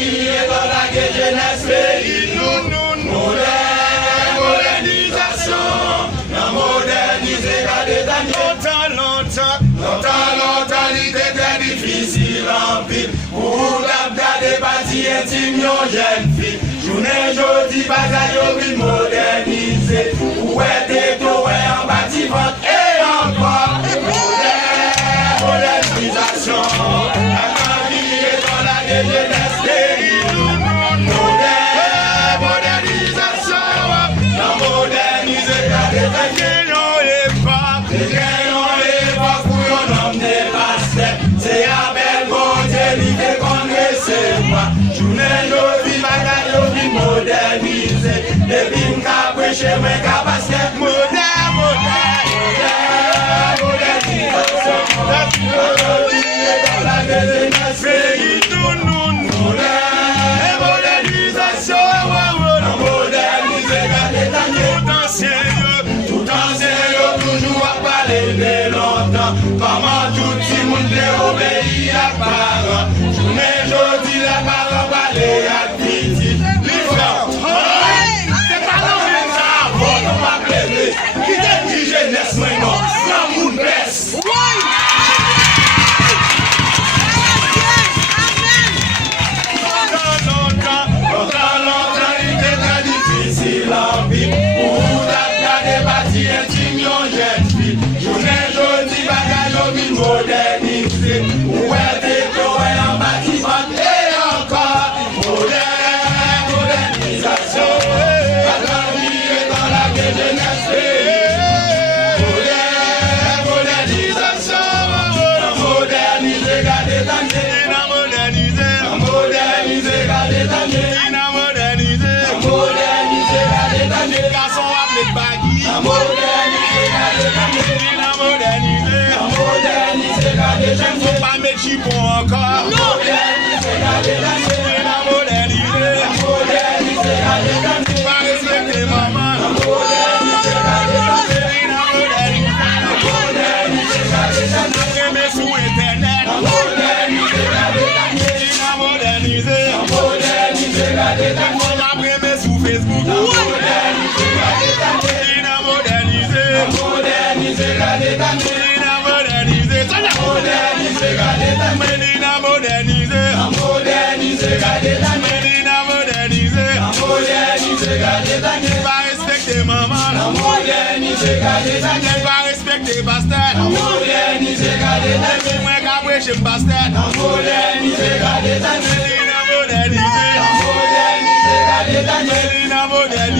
qui est dans la jeunesse pays nous. Modernisation, la moderniser longtemps, il était difficile en pile. Pour garder bâti intime, jeune fille. Journée, jeudi, bagaille, oui, modernisé. Où est toi en bâtiment et encore. Modernisation, la vie est dans la jeunesse pays nous. Modernisation, la moderniser, c'est à belle modernité qu'on recevoir. Journée, je vis bagaille, je vis modernisé. Depuis m'ka prêcher, m'ka basket, modernisation. La vie est dans la jeunesse pays nous. Modernisation, la moderniser, tout ancien, toujours à parler de longtemps. Comment tout le monde obéit à parole. Journée, je dis la parole, parler à Titi. L'histoire, c'est pas l'homme ça, on va plaider. Qui dit jeunesse maintenant, l'amour baisse. Longtemps, il était difficile en vie. Pour garder bâti intime, jeune fille. Journée, je dis bagaille, modernisé. Où est toi en bâtiment et encore. Modernisation. La vie est dans la jeunesse. Modernisation. Moderniser, garder ta vie. Moderniser, garder ta vie. Moderniser, garder ta vie. Garçon appelé baggy. Moderniser, garder ta vie. Moderniser, garder ta vie. Faut pas mettre chipon encore. Moderniser, garder ta vie. Moderniser, garder ta vie. Pas respecter maman. Moderniser, garder ta vie. Moderniser, garder ta vie. Après mes sous internet. Moderniser, garder ta vie. Moderniser, garder ta vie. Après mes sous Facebook. Moderniser, garder ta vie. Moderniser, garder ta vie. Moderniser, garder ta Medina moderniser. Moderniser, garder ta Medina moderniser. Moderniser, garder ta pas respecter maman. Moderniser, garder ta pas respecter bastard. Moderniser, garder ta moi qu'après chez bastard. Moderniser, garder ta Medina moderniser. Moderniser, garder ta Medina moderniser.